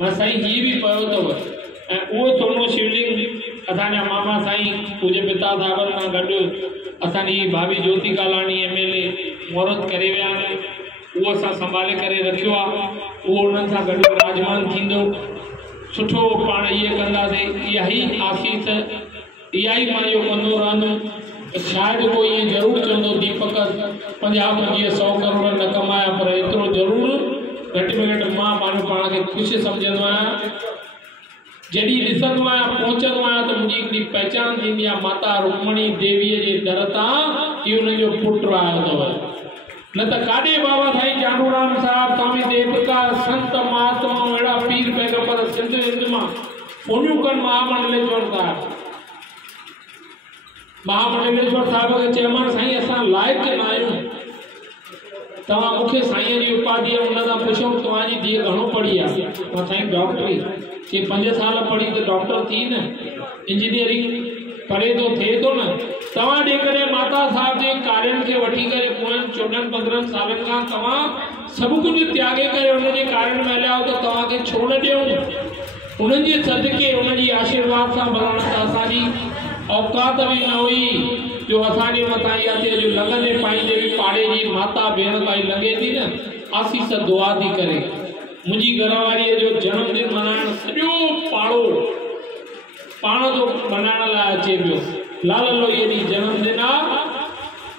मां साईं ही भी पयो अथव ऐं उहो सोनो शिवलिंग असांजा मामा साईं पूज्य पिता साहबनि सां गॾु असांजी भाभी ज्योति कालाणी MLA मुहूर्त करे विया आहिनि, उहो असां संभाले करे रखियो आहे। उहो उन्हनि सां गॾु विराजमान थींदो, सुठो पाण इहे कंदासीं। इहा ई आसीस, इहा ई मां इहो कंदो रहंदुमि। शायदि उहो ईअं ज़रूरु चवंदो दीपक 50-100 करोड़ न कमाया, पर एतिरो ज़रूरु घटि में घटि मां पंहिंजो पाण खे ख़ुशि सम्झंदो आहियां। जॾहिं ॾिसंदो आहियां, पहुचंदो आहियां त मुंहिंजी हिकिड़ी पहचान थींदी आहे, माता रुक्मणी देवीअ जे दर तां इहो हुनजो पुटु आयो अथव। न त काॾे बाबा साईं चांडूराम साहब, स्वामी देवप्रकाश, संत महात्मा अहिड़ा पीर पैगंबर सिंध विंध मां फोनियूं कनि महामंडलेश्वर साहिब। महामंडलेश्वर साहिब खे चयोमांसि साईं असां लाइक़ु न आहियूं, तव्हां मूंखे साईं जी उपाधि हुन सां पुछो तव्हांजी धीअ घणो पढ़ी आहे? मां साईं डॉक्टरी। चई 5 साल पढ़ी त डॉक्टर थी न, इंजीनियरिंग पढ़े तो थिए तो न। तव्हां जेकॾहिं माता साहिब जे कार्यनि खे वठी करे पोयनि 14-15 सालनि खां तव्हां सभु कुझु त्यागे करे उनजे कार्यनि में हलिया हो त तव्हांखे छो न ॾियूं? उन्हनि जे सदके उनजी आशीर्वाद सां भरण त असांजी औकात बि न हुई जो असांजे मथां इहा थिए जो लंघंदे पाईंदे बि पाड़े जी माता भेण ताईं लंघे थी न, आसीस दुआ थी करे। मुंहिंजी घरवारीअ जो जन्मदिन मल्हाइण सॼो पाड़ो पाण जो मल्हाइण लाइ अचे पियो। लाल लोईअ ॾींहुं जन्मदिन आहे,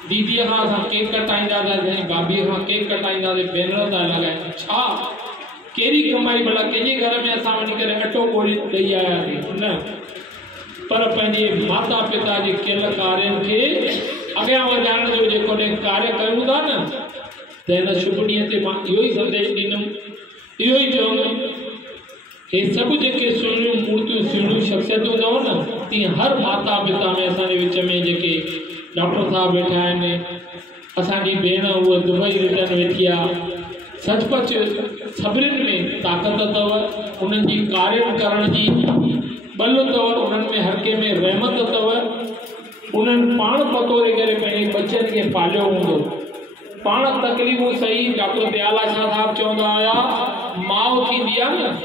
दीदीअ खां असां केक कटाईंदासीं, भाभीअ खां केक कटाईंदासीं, भेनर था लॻाइनि। छा कहिड़ी कमाई भला कंहिंजे घर में असां वञी करे अटो ॻोल्हे ॾेई आयासीं न, पर पंहिंजे माता पिता जे कयल कार्यनि खे अॻियां वधाइण जो जेकॾहिं कार्य कयूं था न त हिन शुभ ॾींहं ते मां इहो ई संदेश ॾींदुमि, इहो ई चवंदुमि। हे सभु जेके सुहिणियूं मूर्तियूं सुहिणियूं शख़्सियतूं अथव न, तीअं हर माता पिता में असांजे विच में जेके डॉक्टर साहब वेठा आहिनि, असांजी भेण उहा दुबई रिटर्न वेठी आहे, सचपच सभिनीनि में ताक़त अथव, उन्हनि जी कार्यनि करण जी बल अथव, उन्हनि में हर कंहिं में रहमत अथव। उन्हनि पाण पतोरे करे पंहिंजे बचनि खे पालियो हूंदो, पाण तकलीफ़ूं सही। डॉक्टर दयाला शाह साहब चवंदा हुया, माउ थींदी आहे न,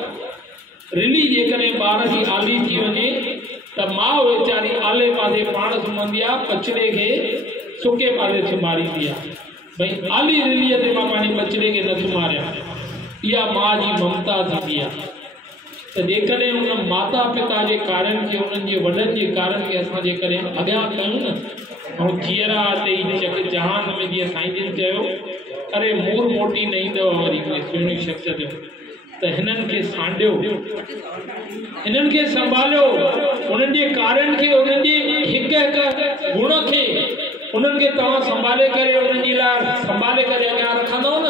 रिली जेकॾहिं ॿार जी आली थी वञे त माउ वीचारी आले पासे पाण सुम्हंदी आहे, बचिड़े खे सुके पासे सुम्हारींदी आहे। भई आली रिलीअ ते मां पंहिंजे बचिड़े खे न सुम्हारियां, इहा माउ जी ममता थींदी आहे। त जेकॾहिं उन माता पिता जे कार्यनि खे, उन्हनि जे वॾनि जे कार्यनि खे असां जेकॾहिं अॻियां कयूं न, ऐं जीअरा ते चक जहान में जीअं साईं जिन चयो, अरे मूर मोटी न ईंदव वरी उहे सुहिणियूं शख़्सियतूं, त हिननि खे सांडियो, हिननि खे संभालियो, उन्हनि जे कार्यनि खे, उन्हनि जे हिकु हिकु गुण खे उन्हनि खे तव्हां संभाले करे उन्हनि जी लाइ संभाले करे अॻियां रखंदव न,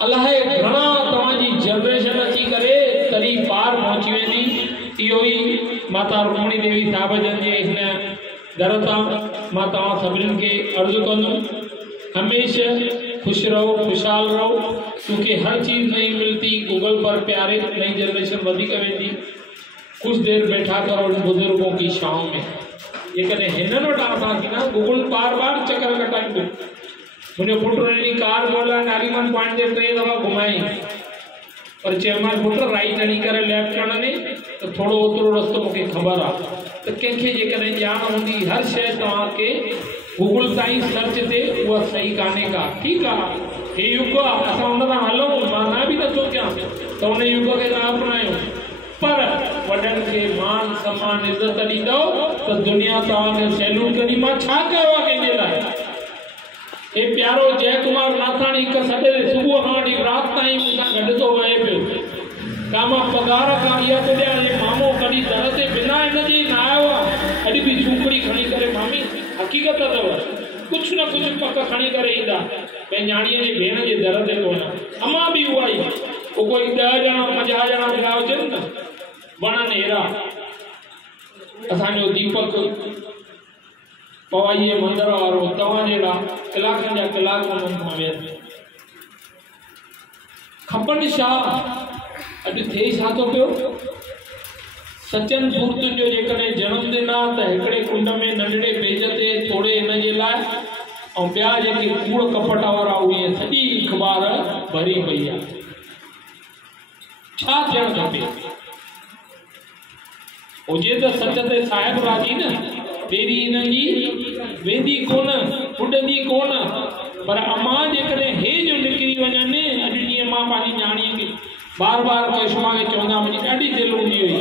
अलाए घणा तव्हांजी जनरेशन अची करे तरी पार पहुची वेंदी। इहो ई माता रुक्मणी देवी साहिब जन जे हिन दर तां मां तव्हां सभिनीनि खे अर्ज़ु कंदुमि, हमेशह खुश रहो, खुशहाल रहो, क्योंकि हर चीज़ नहीं मिलती गूगल पर प्यारे। नई जनरेशन वधिक वेंदी, कुछ देर बैठा करो इन बुजुर्गों की छांव में। ये कदे हिनन वटि असांखे न गूगल बार बार चक्कर कटाईंदो। मुंहिंजो पुटु हिन कार ॻोल्हा नारीमन पॉइंट ते 3 दफ़ा घुमाई, पर चयोमांसि पुटु राइट हणी करे लेफ्ट खणंदे त थोरो ओतिरो रस्तो मूंखे ख़बर आहे त कंहिंखे जेकॾहिं ॼाण हूंदी, हर शइ तव्हांखे गूगल ताईं सर्च ते उहा सही कान्हे का। ठीकु आहे, हे युग आहे, असां हुन सां हलूं, मां न बि नथो कयां त हुन युग खे न अपनायूं, पर वॾनि खे मान सम्मान इज़त ॾींदव त दुनिया तव्हांखे सैल्यूट कंदी। मां छा कयो आहे कंहिंजे लाइ? हे प्यारो जय कुमार नाथाणी हिकु सॼे सुबुह खां वठी राति ताईं मूंसां गॾु थो वहे पियो, का मां पघार खां इहा थो ॾियां, हे मामो कॾहिं दर ते बिना हिनजे न आयो आहे, अॼु बि सूखड़ी खणी करे, मामी हक़ीक़त अथव, कुझु न कुझु पक खणी करे ईंदा, भई न्याणीअ जे भेण जे दर ते कोन। अमां बि उहा ई, पोइ कोई 10 ॼणा 50 ॼणा पिया हुजनि न, वणनि अहिड़ा। असांजो दीपक पवाईअ मंदर वारो तव्हां जहिड़ा कलाकनि जा कलाक उन्हनि खां वेहनि खपनि। छा अॼु थिए छा थो पियो? सचन सूरतुनि जो जेकॾहिं जन्मदिन आहे त हिकिड़े कुंड में नंढड़े पेज ते थोरे हिन जे लाइ, ऐं ॿिया जेके कूड़ कपट वारा उहे सॼी अख़बार भरी पई आहे। छा थियणु खपे हुजे त सच ते साहिब राजी न तेरी इन्हनि जी वेंदी कोन पुॾंदी कोन पर अमां जेकॾहिं हे जो निकिरी वञनि अॼु ॾींहुं मां पंहिंजी न्याणीअ खे बार बार करिश्मा खे चवंदा मुंहिंजी ॾाढी दिलि हूंदी हुई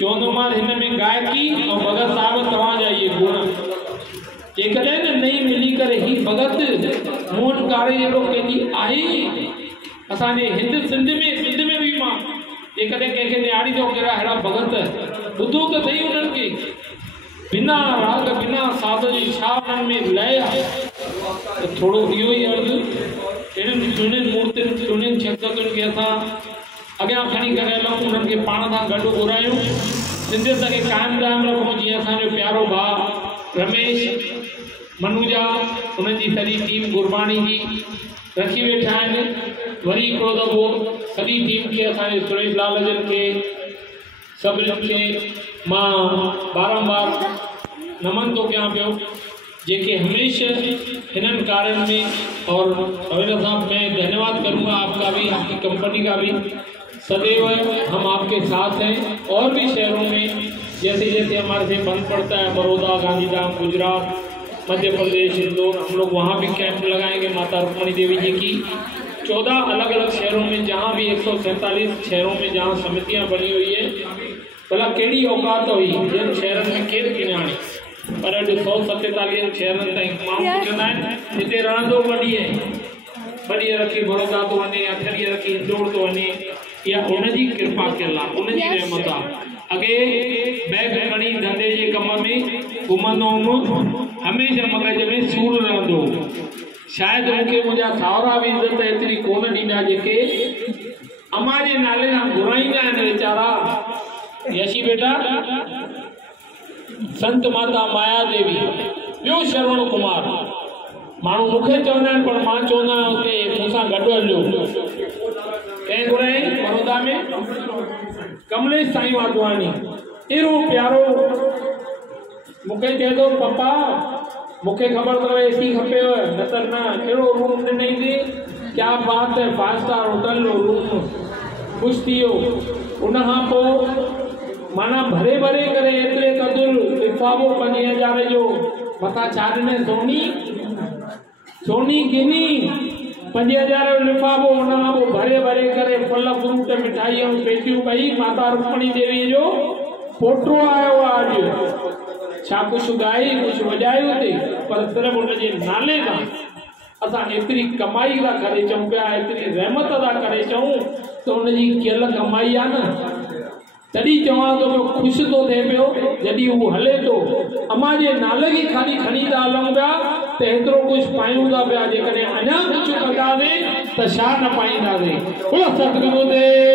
चवंदोमांसि हिन में गायकी ऐं भगत साहिब तव्हांजा इहे गुण जेकॾहिं न नई मिली करे ही भगत मोहन कारे जहिड़ो कंहिंजी आहे असांजे सिंध में बि मां जेकॾहिं कंहिंखे न्याणी थो कहिड़ा अहिड़ा भगत ॿुधो त सही उन्हनि खे बिना राग बिना साध जी छा उन्हनि में लय आहे त थोरो इहो ई अर्ज़ु अहिड़ियुनि सुहिणियुनि मूर्तियुनि सुहिणियुनि शख़्सियतुनि खे असां अॻियां खणी करे हलूं उन्हनि खे पाण सां गॾु घुरायूं सिंधियत खे क़ाइमु रखूं जीअं असांजो प्यारो भाउ रमेश मनुजा उन्हनि जी सॼी टीम गुरबाणी जी रखी वेठा आहिनि वरी हिकिड़ो दफ़ो सॼी टीम खे असांजे सुरेश लाल जन खे सभिनीनि खे मां बारंबार नमन थो कयां पियो जेके हमेशा हिननि कार्यों में और रविंद्र साहब मैं धन्यवाद करूँगा आपका भी आपकी कंपनी का भी सदैव हम आपके साथ हैं और भी शहरों में जैसे जैसे हमारे से बंद पड़ता है बड़ौदा गांधीधाम गुजरात मध्य प्रदेश इंदौर हम लोग वहाँ भी कैंप लगाएंगे माता रुक्मणी देवी जी की 14 अलग अलग शहरों में जहाँ भी 147 शहरों में जहाँ समितियाँ बनी हुई है भला कहिड़ी औकात हुई जिन शहरनि में केरु किनाणी पर अॼु 147 शहरनि ताईं माण्हू पुछंदा आहिनि हिते रहंदो ॿ ॾींहं रखी बड़ौदा थो वञे या 6 ॾींहं रखी इंदौर थो वञे इहा उनजी कृपा कयल आहे उनजी रहमत आहे अॻे बैग खणी धंधे जे कम में घुमंदो हुउमि हमेशह मगज में सूर रहंदो शायदि मूंखे मुंहिंजा सावरा बि इज़त एतिरी कोन ॾींदा जेके अमां जे नाले सां घुराईंदा आहिनि वीचारा यशी बेटा संत माता माया देवी ॿियो श्रवण कुमार माण्हू मूंखे चवंदा आहिनि पर मां चवंदो आहियां हुते मूंसां गॾु हलियो कंहिं घुराई बड़ौदा में कमलेश साईं वाधवानी अहिड़ो प्यारो मूंखे चए थो पप्पा मूंखे ख़बर अथव एसी खपेव न त न अहिड़ो रूम ॾिनई क्या बात है 5 स्टार होटल रूम ख़ुशि थी वियो उनखां पोइ माना भरे भरे करे एतिरे क़दुरु लिफ़ाफ़ो 5000 जो मथां छा ॾिनई सोनी गिनी 5000 जो लिफ़ाफ़ो उनखां पोइ भरे भरे करे फल फ्रूट मिठाई ऐं पेटियूं ॿई माता रुक्मणी देवी जो फोटो आयो आहे अॼु छा कुझु ॻाई कुझु वॼायो हुते पर सिर्फ़ु उनजे नाले सां असां एतिरी कमाई था करे चऊं पिया एतिरी रहमत था करे चऊं त उनजी कयल कमाई आहे न तॾहिं चवां थो पियो ख़ुशि थो थिए पियो जॾहिं उहो हले थो अमां जे नाले खे ख़ाली खणी था हलूं पिया त एतिरो कुझु पायूं था पिया जेकॾहिं अञा कुझु कंदासीं त छा न पाईंदासीं सतगुरू देव